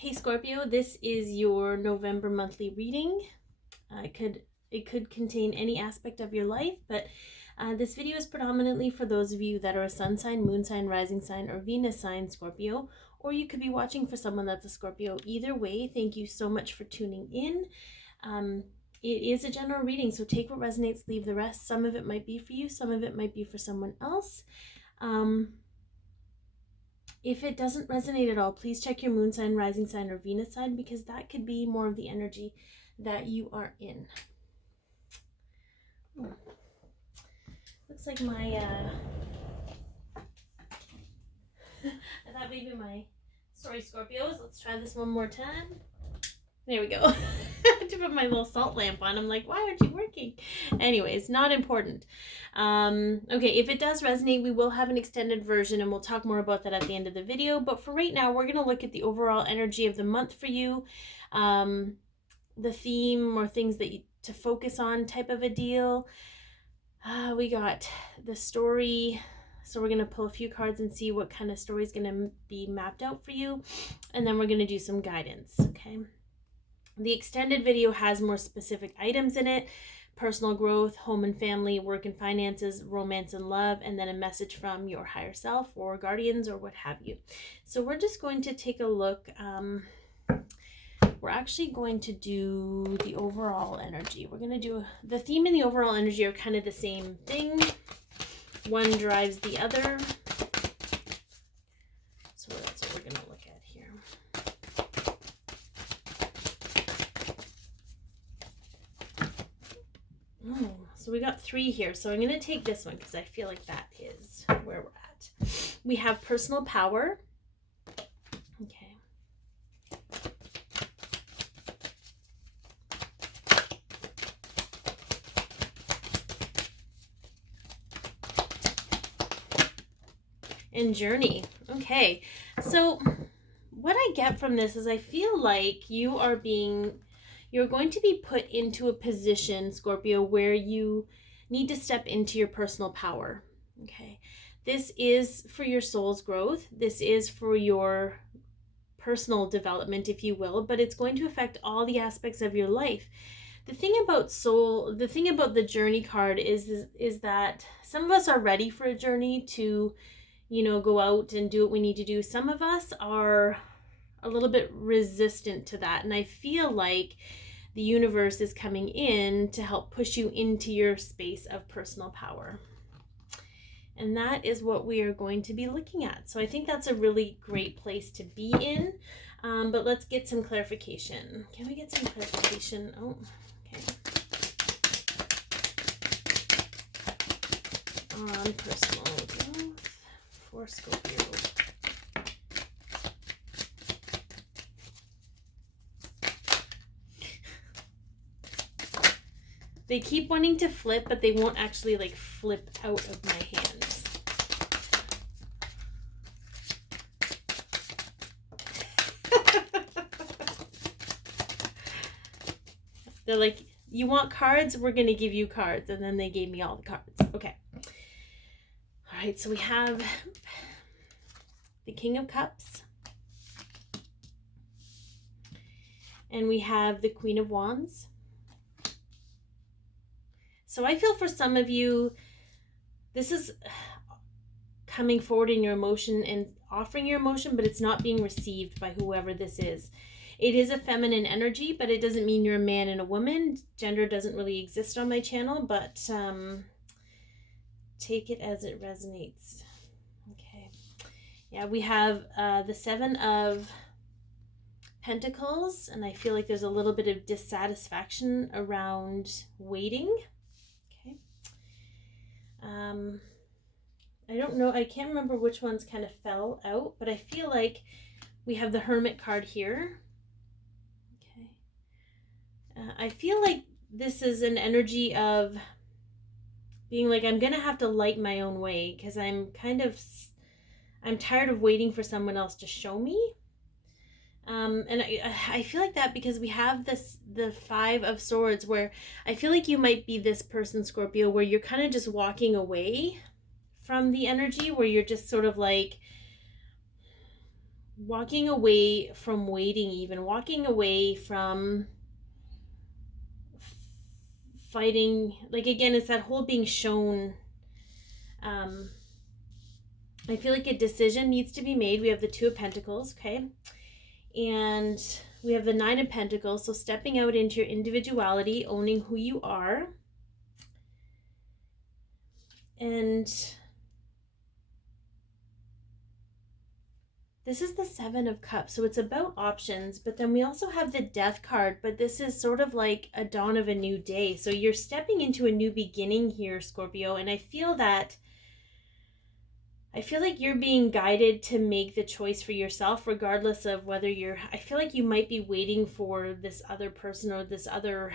Hey Scorpio, this is your November monthly reading. It could contain any aspect of your life, but this video is predominantly for those of you that are a sun sign, moon sign, rising sign, or Venus sign Scorpio, or you could be watching for someone that's a Scorpio. Either way, thank you so much for tuning in. It is a general reading, so take what resonates, leave the rest. Some of it might be for you, some of it might be for someone else. If it doesn't resonate at all, please check your moon sign, rising sign, or Venus sign, because that could be more of the energy that you are in. Looks like my, I thought maybe sorry Scorpios, let's try this one more time. There we go. I had to put my little salt lamp on. I'm like, why aren't you working? Anyways, not important. Okay, if it does resonate, we will have an extended version and we'll talk more about that at the end of the video. But for right now, we're going to look at the overall energy of the month for you. The theme or things that to focus on type of a deal. We got the story. So we're going to pull a few cards and see what kind of story is going to be mapped out for you. And then we're going to do some guidance, okay? The extended video has more specific items in it: personal growth, home and family, work and finances, romance and love, and then a message from your higher self or guardians or what have you. So we're just going to take a look. We're actually going to do the overall energy. We're going to do the theme and the overall energy are kind of the same thing. One drives the other. So that's what we're going to look at here. Oh, so we got 3 here. So I'm going to take this one because I feel like that is where we're at. We have personal power. Okay. And journey. Okay. So what I get from this is I feel like you're going to be put into a position, Scorpio, where you need to step into your personal power. Okay. This is for your soul's growth. This is for your personal development, if you will, but it's going to affect all the aspects of your life. The thing about the journey card is that some of us are ready for a journey to, go out and do what we need to do. Some of us are a little bit resistant to that. And I feel like the universe is coming in to help push you into your space of personal power. And that is what we are going to be looking at. So I think that's a really great place to be in. But let's get some clarification. Can we get some clarification? Oh, okay. On personal growth for Scorpio. They keep wanting to flip, but they won't actually flip out of my hands. They're like, you want cards? We're going to give you cards. And then they gave me all the cards. Okay. All right, so we have the King of Cups. And we have the Queen of Wands. So I feel for some of you, this is coming forward in your emotion and offering your emotion, but it's not being received by whoever this is. It is a feminine energy, but it doesn't mean you're a man and a woman. Gender doesn't really exist on my channel, but take it as it resonates. Okay. Yeah, we have the 7 of Pentacles, and I feel like there's a little bit of dissatisfaction around waiting. Okay. I don't know, I can't remember which ones kind of fell out, but I feel like we have the Hermit card here. Okay. I feel like this is an energy of being like, I'm going to have to light my own way because I'm tired of waiting for someone else to show me. And I feel like that because we have the 5 of Swords, where I feel like you might be this person, Scorpio, where you're kind of just walking away from the energy, where you're just sort of like, walking away from waiting, even walking away from fighting. Like, again, it's that whole being shown. I feel like a decision needs to be made. We have the Two of Pentacles, okay? And we have the Nine of Pentacles. So stepping out into your individuality, owning who you are. And this is the Seven of Cups. So it's about options, but then we also have the Death card, but this is sort of like a dawn of a new day. So you're stepping into a new beginning here, Scorpio. And I feel like you're being guided to make the choice for yourself, regardless of whether I feel like you might be waiting for this other person or this other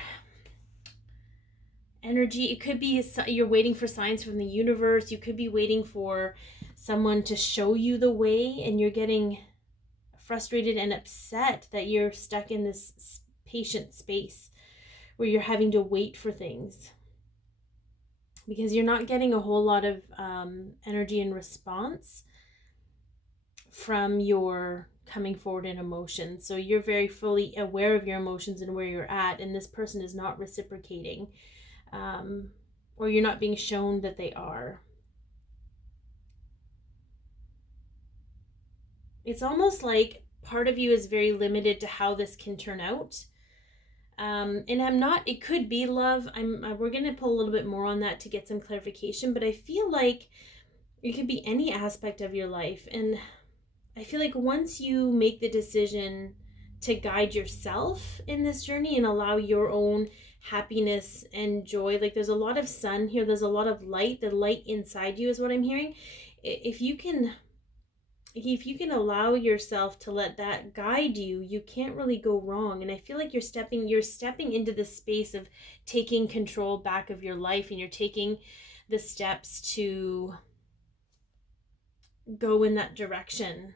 energy. It could be you're waiting for signs from the universe. You could be waiting for someone to show you the way, and you're getting frustrated and upset that you're stuck in this patient space where you're having to wait for things because you're not getting a whole lot of energy and response from your coming forward in emotions. So you're very fully aware of your emotions and where you're at, and this person is not reciprocating, or you're not being shown that they are. It's almost like part of you is very limited to how this can turn out. And it could be love. We're going to pull a little bit more on that to get some clarification, but I feel like it could be any aspect of your life. And I feel like once you make the decision to guide yourself in this journey and allow your own happiness and joy, like there's a lot of sun here, there's a lot of light, the light inside you is what I'm hearing. If you can allow yourself to let that guide you, you can't really go wrong. And I feel like you're stepping into this space of taking control back of your life, and you're taking the steps to go in that direction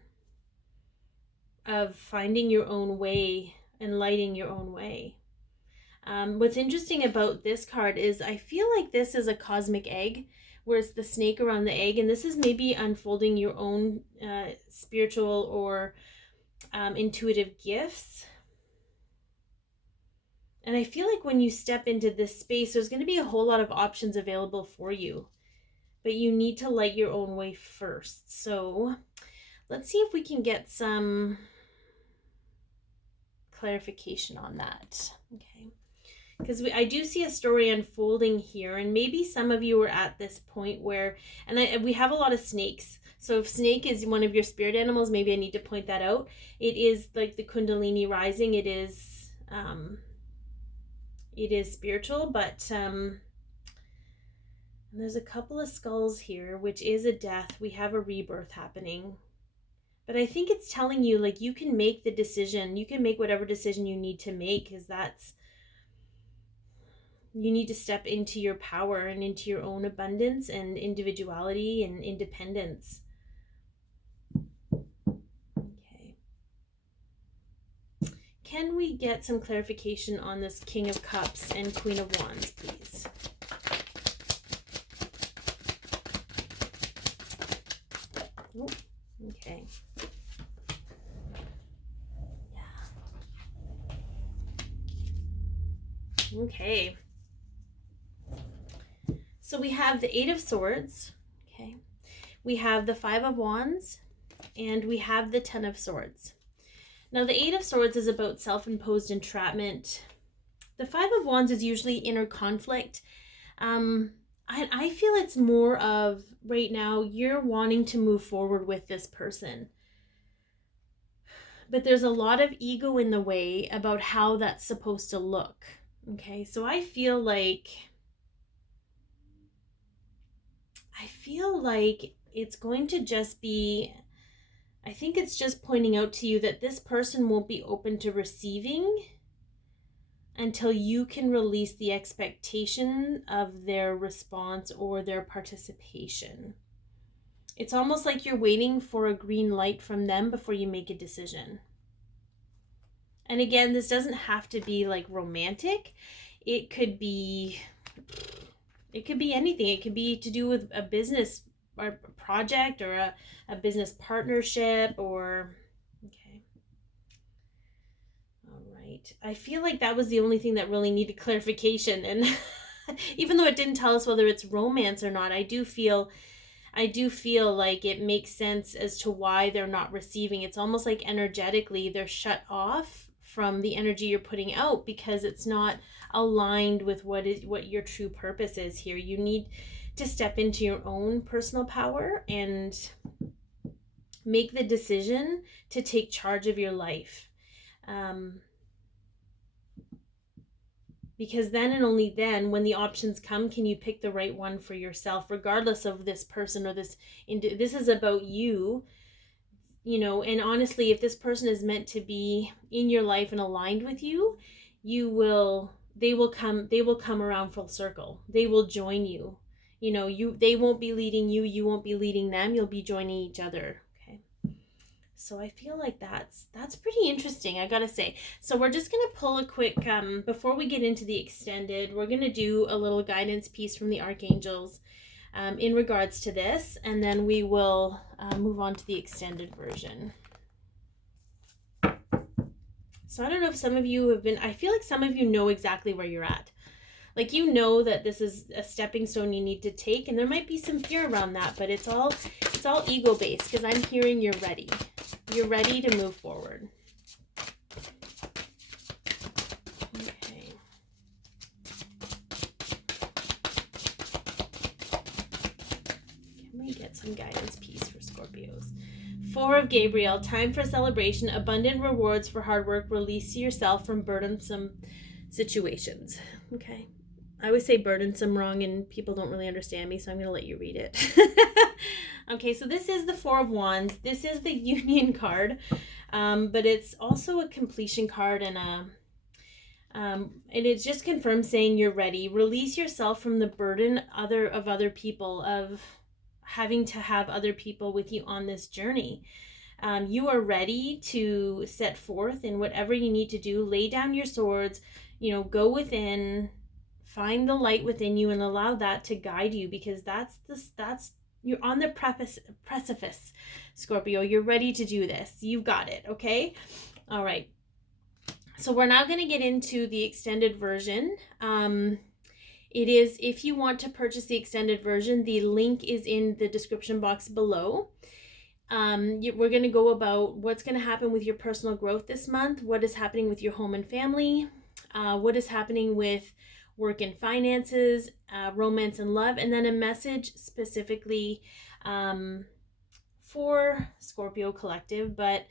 of finding your own way and lighting your own way. What's interesting about this card is I feel like this is a cosmic egg, where it's the snake around the egg, and this is maybe unfolding your own spiritual or intuitive gifts. And I feel like when you step into this space, there's going to be a whole lot of options available for you, but you need to light your own way first. So let's see if we can get some clarification on that. Okay. Because I do see a story unfolding here, and maybe some of you are at this point where, we have a lot of snakes. So if snake is one of your spirit animals, maybe I need to point that out. It is like the Kundalini rising. It is spiritual, but there's a couple of skulls here, which is a death. We have a rebirth happening. But I think it's telling you, like, you can make the decision. You can make whatever decision you need to make, because you need to step into your power and into your own abundance and individuality and independence. Okay. Can we get some clarification on this King of Cups and Queen of Wands, please? Oh, okay. Yeah. Okay. So we have the Eight of Swords, okay. We have the Five of Wands, and we have the Ten of Swords. Now the Eight of Swords is about self-imposed entrapment. The Five of Wands is usually inner conflict. I feel it's more of, right now, you're wanting to move forward with this person, but there's a lot of ego in the way about how that's supposed to look. Okay, so I feel like it's going to just be, I think it's just pointing out to you that this person won't be open to receiving until you can release the expectation of their response or their participation. It's almost like you're waiting for a green light from them before you make a decision. And again, this doesn't have to be like romantic. It could be anything. It could be to do with a business or project or a business partnership, or right. I feel like that was the only thing that really needed clarification. And even though it didn't tell us whether it's romance or not, I do feel like it makes sense as to why they're not receiving. It's almost like energetically they're shut off from the energy you're putting out because it's not aligned with what your true purpose is here. You need to step into your own personal power and make the decision to take charge of your life. Because then and only then, when the options come, can you pick the right one for yourself, regardless of this person or this is about you, and honestly, if this person is meant to be in your life and aligned with you, they will come around full circle. They will join you. They won't be leading you, you won't be leading them, you'll be joining each other. So I feel like that's pretty interesting, I gotta say. So we're just gonna pull a quick, before we get into the extended, we're gonna do a little guidance piece from the archangels in regards to this, and then we will move on to the extended version. So I don't know if some of you I feel like some of you know exactly where you're at. Like, that this is a stepping stone you need to take, and there might be some fear around that, but it's all ego based, because I'm hearing you're ready. You're ready to move forward. Okay. Can we get some guidance piece for Scorpios? 4 of Gabriel, time for celebration, abundant rewards for hard work, release yourself from burdensome situations. Okay. I always say burdensome wrong and people don't really understand me, so I'm going to let you read it. Okay, so this is the 4 of Wands. This is the Union card, but it's also a completion card and it just confirms saying you're ready. Release yourself from the burden of other people, of having to have other people with you on this journey. You are ready to set forth in whatever you need to do. Lay down your swords, go within. Find the light within you and allow that to guide you, because you're on the precipice, Scorpio. You're ready to do this. You've got it, okay? All right. So we're now going to get into the extended version. It is, if you want to purchase the extended version, the link is in the description box below. We're going to go about what's going to happen with your personal growth this month, what is happening with your home and family, what is happening with work and finances, romance and love, and then a message specifically for Scorpio Collective, but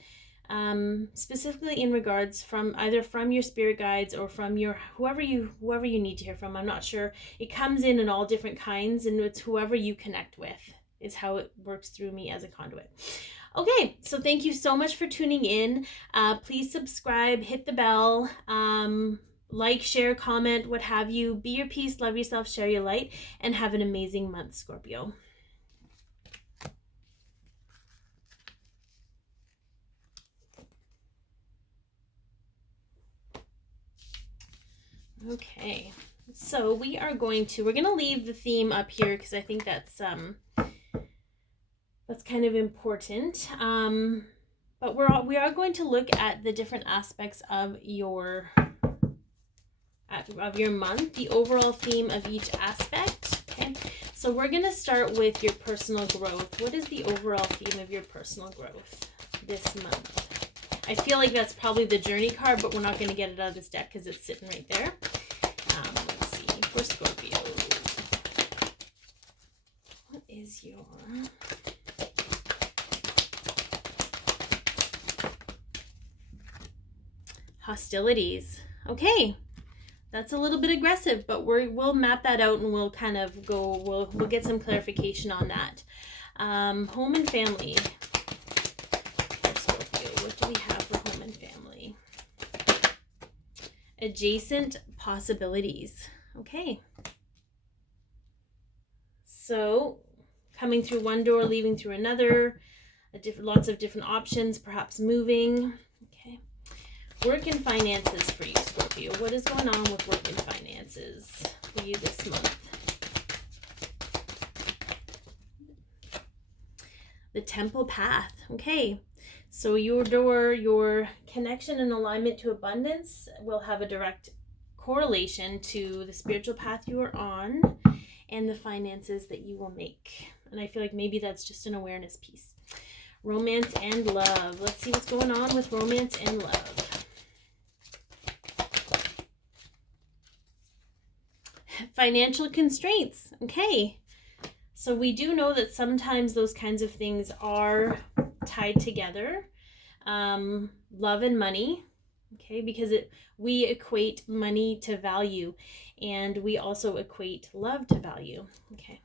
specifically in regards from your spirit guides or from your whoever you need to hear from. I'm not sure. It comes in all different kinds, and it's whoever you connect with is how it works through me as a conduit. Okay, so thank you so much for tuning in. Please subscribe, hit the bell, like, share, comment, what have you. Be your peace, love yourself, share your light, and have an amazing month, Scorpio. Okay, so we're going to leave the theme up here because I think that's kind of important. But we are going to look at the different aspects of your month, the overall theme of each aspect. Okay, so we're going to start with your personal growth. What is the overall theme of your personal growth this month? I feel like that's probably the journey card, but we're not going to get it out of this deck because it's sitting right there. Let's see, for Scorpio, what is your hostilities? Okay, that's a little bit aggressive, but we'll map that out and we'll kind of we'll get some clarification on that. Home and family. Scorpio, what do we have for home and family? Adjacent possibilities. Okay. So coming through one door, leaving through another, lots of different options, perhaps moving. Okay. Work and finances for you, Scorpio. What is going on with work and finances for you this month? The Temple Path. Okay. So your door, your connection and alignment to abundance will have a direct correlation to the spiritual path you are on and the finances that you will make. And I feel like maybe that's just an awareness piece. Romance and love. Let's see what's going on with romance and love. Financial constraints. Okay. So we do know that sometimes those kinds of things are tied together. Love and money. Okay, because we equate money to value, and we also equate love to value. Okay.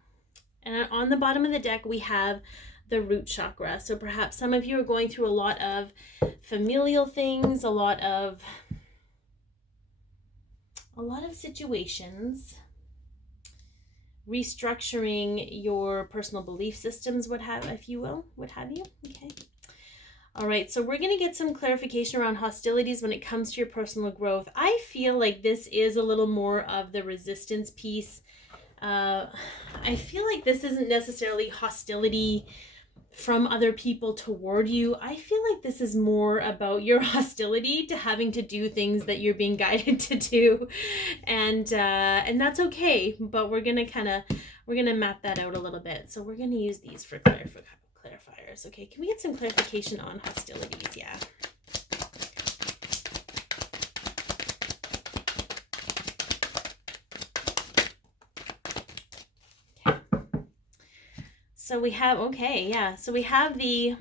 And on the bottom of the deck, we have the root chakra. So perhaps some of you are going through a lot of familial things, a lot of situations, restructuring your personal belief systems, what have you. Okay. All right, so we're going to get some clarification around hostilities when it comes to your personal growth. I feel like this is a little more of the resistance piece. I feel like this isn't necessarily hostility from other people toward you. I feel like this is more about your hostility to having to do things that you're being guided to do, and that's okay. But we're gonna map that out a little bit. So we're gonna use these for clarifiers. Okay, can we get some clarification on hostilities? Yeah. So we have, so we have the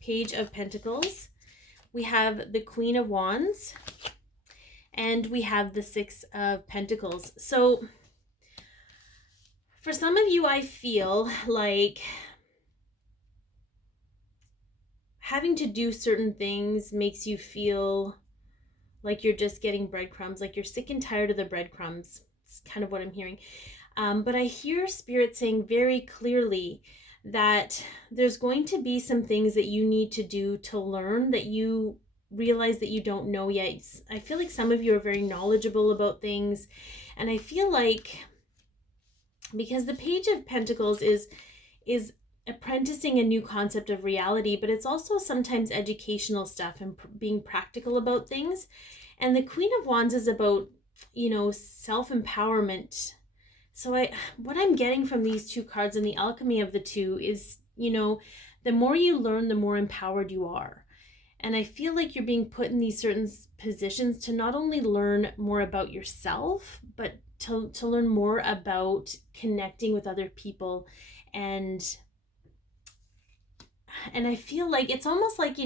Page of Pentacles, we have the Queen of Wands, and we have the Six of Pentacles. So for some of you, I feel like having to do certain things makes you feel like you're just getting breadcrumbs, like you're sick and tired of the breadcrumbs. It's kind of what I'm hearing. But I hear Spirit saying very clearly that there's going to be some things that you need to do to learn that you realize that you don't know yet. I feel like some of you are very knowledgeable about things. And I feel like because the Page of Pentacles is apprenticing a new concept of reality, but it's also sometimes educational stuff and being practical about things. And the Queen of Wands is about, self-empowerment. So what I'm getting from these two cards and the alchemy of the two is, the more you learn, the more empowered you are. And I feel like you're being put in these certain positions to not only learn more about yourself, but to learn more about connecting with other people. And I feel like it's almost like,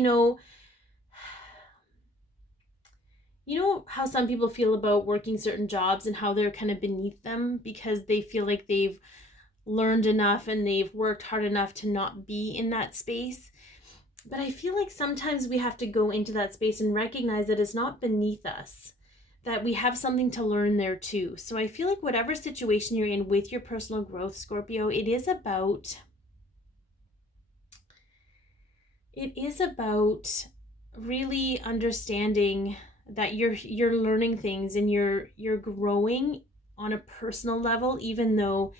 how some people feel about working certain jobs and how they're kind of beneath them because they feel like they've learned enough and they've worked hard enough to not be in that space. But I feel like sometimes we have to go into that space and recognize that it's not beneath us, that we have something to learn there too. So I feel like whatever situation you're in with your personal growth, Scorpio, it is about really understanding that you're learning things and you're growing on a personal level, even though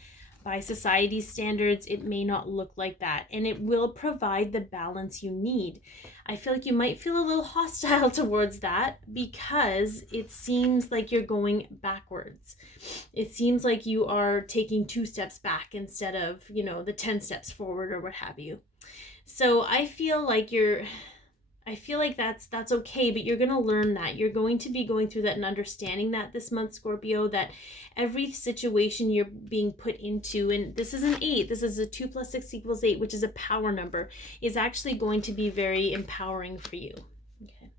by society's standards it may not look like that, and it will provide the balance you need. I feel like you might feel a little hostile towards that because it seems like you're going backwards. It seems like you are taking 2 steps back instead of, the 10 steps forward or what have you. So I feel like that's okay, but you're going to learn that. You're going to be going through that and understanding that this month, Scorpio, that every situation you're being put into, and this is an 8, this is a 2 + 6 = 8, which is a power number, is actually going to be very empowering for you. Okay.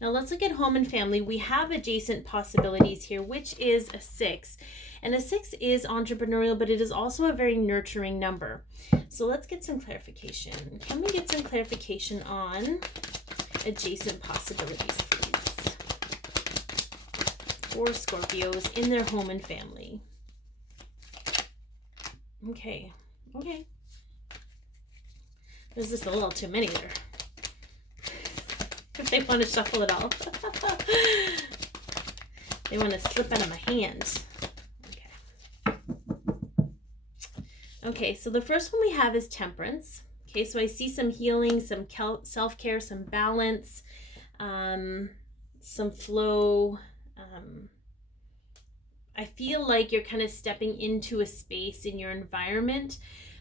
Now let's look at home and family. We have adjacent possibilities here, which is a 6. And a 6 is entrepreneurial, but it is also a very nurturing number. So let's get some clarification. Can we get some clarification on adjacent possibilities, please, for Scorpios in their home and family? Okay. There's just a little too many there. If they want to shuffle it all. They want to slip out of my hands. Okay, so the first one we have is Temperance. Okay, so I see some healing, some self-care, some balance, some flow. I feel like you're kind of stepping into a space in your environment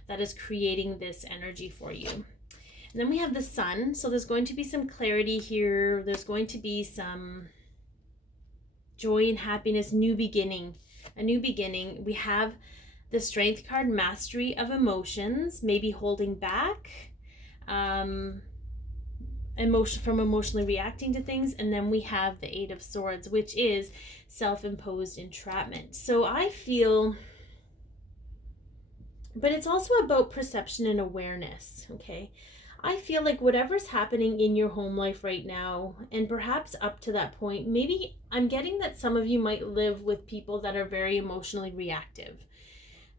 that is creating this energy for you. And then we have the sun. So there's going to be some clarity here. There's going to be some joy and happiness, new beginning, a new beginning. We have the strength card, mastery of emotions, maybe holding back, emotionally reacting to things. And then we have the Eight of Swords, which is self-imposed entrapment. So I feel, but it's also about perception and awareness. Okay, I feel like whatever's happening in your home life right now, and perhaps up to that point, maybe I'm getting that some of you might live with people that are very emotionally reactive.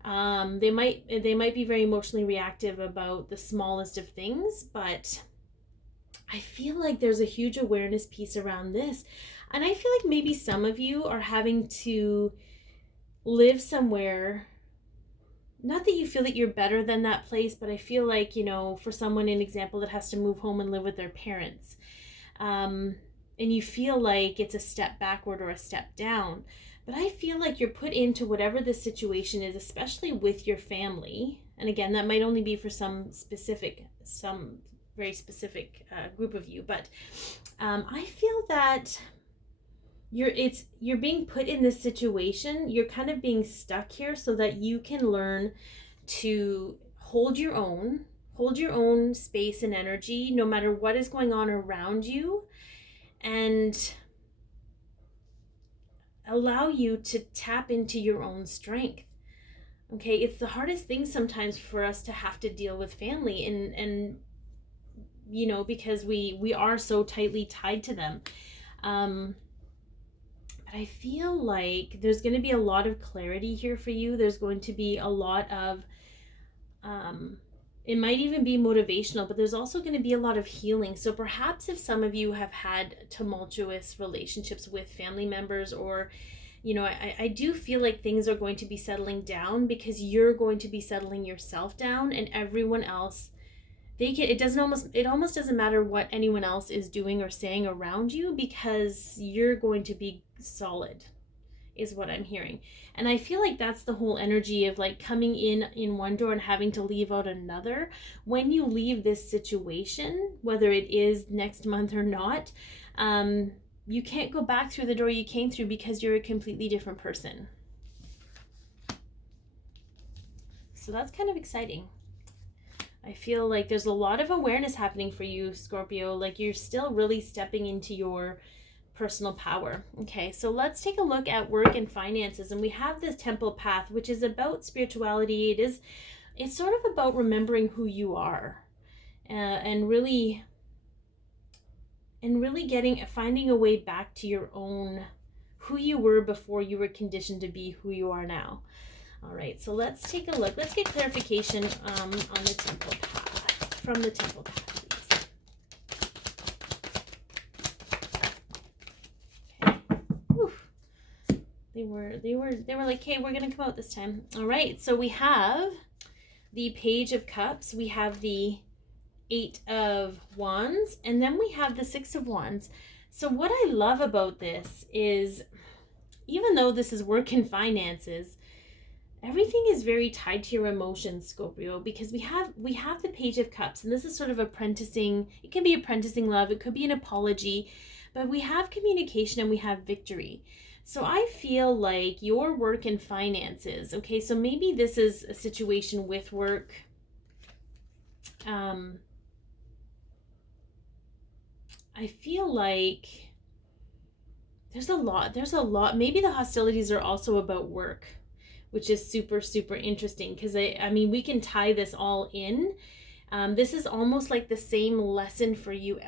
They might be very emotionally reactive about the smallest of things, but I feel like there's a huge awareness piece around this. And I feel like maybe some of you are having to live somewhere, not that you feel that you're better than that place, but I feel like, you know, for someone, an example, that has to move home and live with their parents, and you feel like it's a step backward or a step down. But I feel like you're put into whatever the situation is, especially with your family. And again, that might only be for some very specific group of you. But I feel that you're being put in this situation. You're kind of being stuck here so that you can learn to hold your own space and energy, no matter what is going on around you, and allow you to tap into your own strength. Okay, it's the hardest thing sometimes for us to have to deal with family, and you know, because we are so tightly tied to them. But I feel like there's going to be a lot of clarity here for you. There's going to be a lot of it might even be motivational, but there's also going to be a lot of healing. So perhaps if some of you have had tumultuous relationships with family members, or, you know, I do feel like things are going to be settling down, because you're going to be settling yourself down, and everyone else, it almost doesn't matter what anyone else is doing or saying around you, because you're going to be solid, is what I'm hearing. And I feel like that's the whole energy of like coming in one door and having to leave out another. When you leave this situation, whether it is next month or not, you can't go back through the door you came through, because you're a completely different person. So that's kind of exciting. I feel like there's a lot of awareness happening for you, Scorpio. Like you're still really stepping into your personal power. Okay, so let's take a look at work and finances. And we have this temple path, which is about spirituality. It's sort of about remembering who you are, and really finding a way back to your own, who you were before you were conditioned to be who you are now. All right, so let's take a look. Let's get clarification on the temple path, from the temple path. They were like, hey, we're gonna come out this time. All right, so we have the Page of Cups, we have the Eight of Wands, and then we have the Six of Wands. So what I love about this is, even though this is work and finances, everything is very tied to your emotions, Scorpio, because we have the Page of Cups, and this is sort of apprenticing. It can be apprenticing love, it could be an apology, but we have communication and we have victory. So I feel like your work and finances, okay, so maybe this is a situation with work. I feel like there's a lot. Maybe the hostilities are also about work, which is super, super interesting, because I mean, we can tie this all in. This is almost like the same lesson for you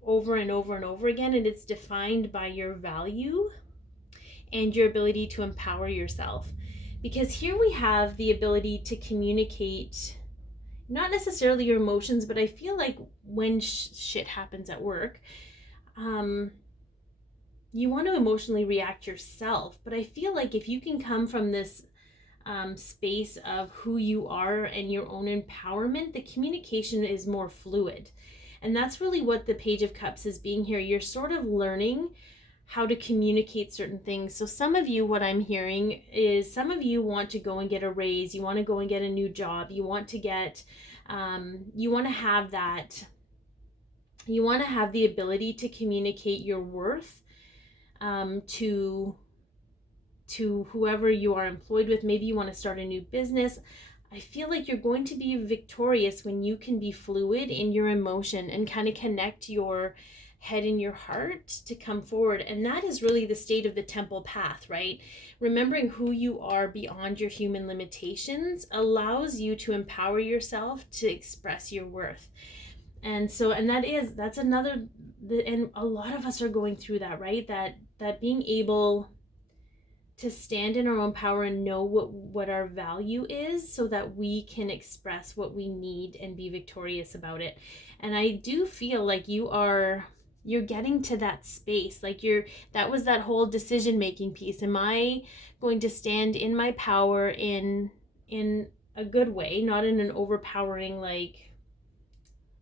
over and over and over again, and it's defined by your value and your ability to empower yourself. Because here we have the ability to communicate, not necessarily your emotions, but I feel like when shit happens at work, you want to emotionally react yourself. But I feel like if you can come from this space of who you are and your own empowerment, the communication is more fluid. And that's really what the Page of Cups is being here. You're sort of learning how to communicate certain things. So some of you, what I'm hearing is some of you want to go and get a raise. You want to go and get a new job. You want to get, you want to have that, you want to have the ability to communicate your worth to whoever you are employed with. Maybe you want to start a new business. I feel like you're going to be victorious when you can be fluid in your emotion and kind of connect your head and your heart to come forward. And that is really the state of the temple path, right? Remembering who you are beyond your human limitations allows you to empower yourself to express your worth. And so, and that's another, and a lot of us are going through that, right? That being able to stand in our own power and know what our value is so that we can express what we need and be victorious about it. And I do feel like you're getting to that space. Like that was that whole decision making piece. Am I going to stand in my power in a good way, not in an overpowering, like,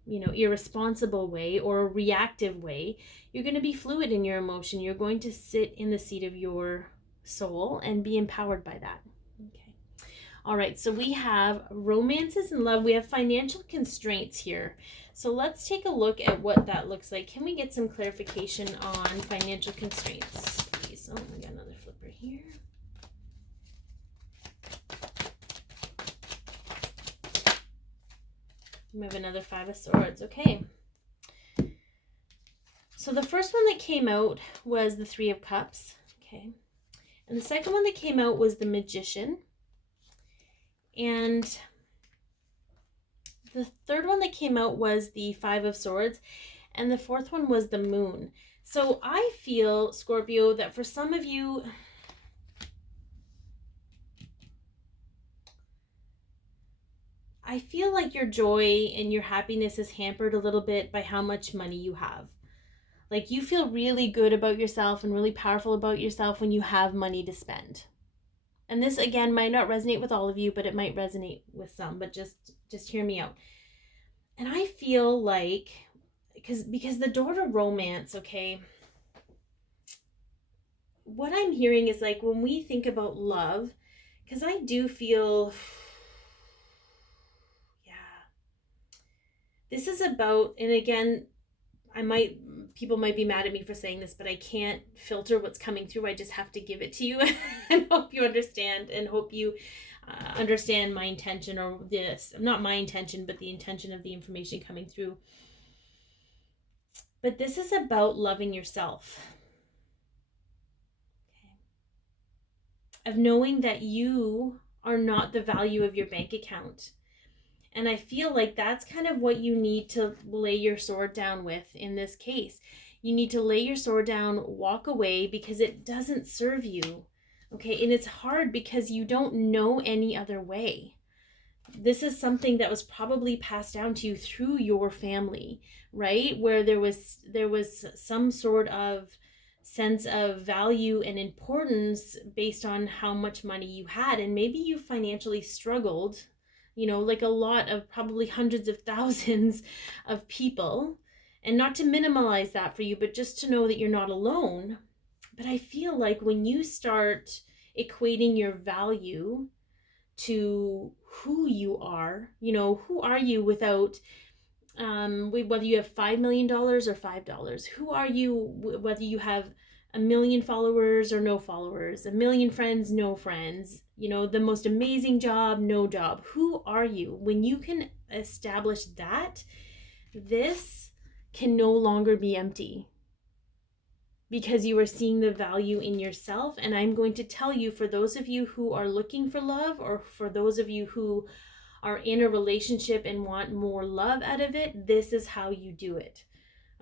irresponsible way or a reactive way? You're going to be fluid in your emotion. You're going to sit in the seat of your soul and be empowered by that. Okay. All right. So we have romances and love. We have financial constraints here. So let's take a look at what that looks like. Can we get some clarification on financial constraints, please? Oh, I got another flipper here. We have another Five of Swords. Okay. So the first one that came out was the Three of Cups. Okay. And the second one that came out was the Magician. And the third one that came out was the Five of Swords. And the fourth one was the Moon. So I feel, Scorpio, that for some of you, I feel like your joy and your happiness is hampered a little bit by how much money you have. Like, you feel really good about yourself and really powerful about yourself when you have money to spend. And this, again, might not resonate with all of you, but it might resonate with some. But just hear me out. And I feel like, because the door to romance, okay, what I'm hearing is, like, when we think about love, because I do feel, this is about, and again, people might be mad at me for saying this, but I can't filter what's coming through. I just have to give it to you and hope you understand, and hope you understand my intention, or this, not my intention, but the intention of the information coming through. But this is about loving yourself. Okay. Of knowing that you are not the value of your bank account. And I feel like that's kind of what you need to lay your sword down with in this case. You need to lay your sword down, walk away, because it doesn't serve you. Okay, and it's hard because you don't know any other way. This is something that was probably passed down to you through your family, right? Where there was some sort of sense of value and importance based on how much money you had. And maybe you financially struggled, like a lot of, probably hundreds of thousands of people. And not to minimize that for you, but just to know that you're not alone. But I feel like when you start equating your value to who you are, who are you without, whether you have $5 million or $5, who are you, whether you have 1 million followers or no followers, 1 million friends, no friends, the most amazing job, no job. Who are you? When you can establish that, this can no longer be empty, because you are seeing the value in yourself. And I'm going to tell you, for those of you who are looking for love, or for those of you who are in a relationship and want more love out of it, this is how you do it.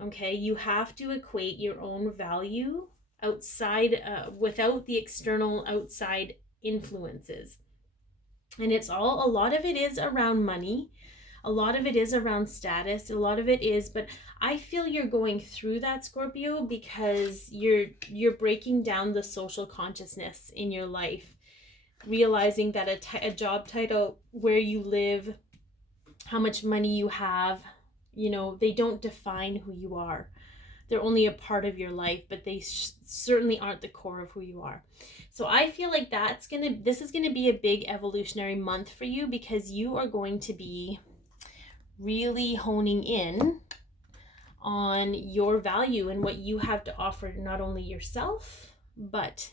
Okay, you have to equate your own value outside, without the external outside influences. And a lot of it is around money. A lot of it is around status. A lot of it is, but I feel you're going through that, Scorpio, because you're breaking down the social consciousness in your life. realizing that a job title, where you live, how much money you have, you know, they don't define who you are. They're only a part of your life, but they certainly aren't the core of who you are. So I feel like this is gonna be a big evolutionary month for you, because you are going to be really honing in on your value and what you have to offer, not only yourself, but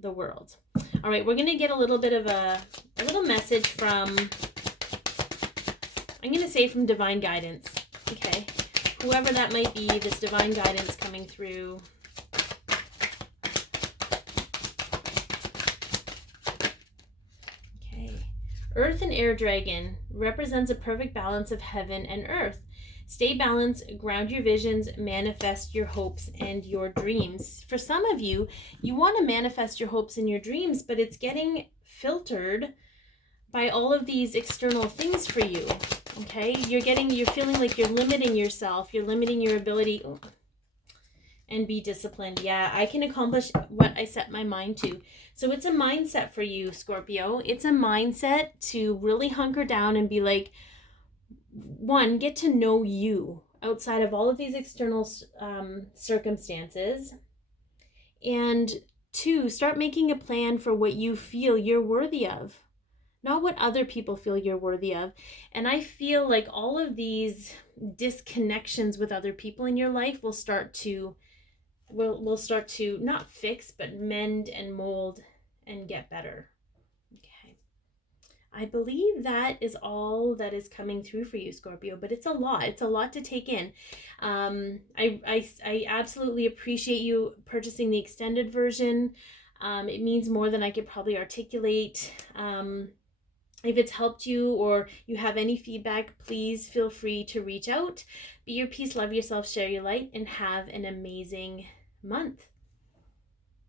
the world. All right, we're gonna get a little bit of a little message from, I'm gonna say, from divine guidance. Okay, whoever that might be, this divine guidance coming through. Okay, Earth and Air Dragon represents a perfect balance of heaven and earth. Stay balanced, ground your visions, manifest your hopes and your dreams. For some of you, you want to manifest your hopes and your dreams, but it's getting filtered by all of these external things for you. Okay, you're feeling like you're limiting yourself, you're limiting your ability. And be disciplined. Yeah, I can accomplish what I set my mind to. So it's a mindset for you, Scorpio. It's a mindset to really hunker down and be like, one, get to know you outside of all of these external circumstances. And two, start making a plan for what you feel you're worthy of, not what other people feel you're worthy of. And I feel like all of these disconnections with other people in your life will start to not fix, but mend and mold and get better. Okay. I believe that is all that is coming through for you, Scorpio, but it's a lot. It's a lot to take in. I absolutely appreciate you purchasing the extended version. It means more than I could probably articulate. If it's helped you or you have any feedback, please feel free to reach out. Be your peace, love yourself, share your light, and have an amazing month.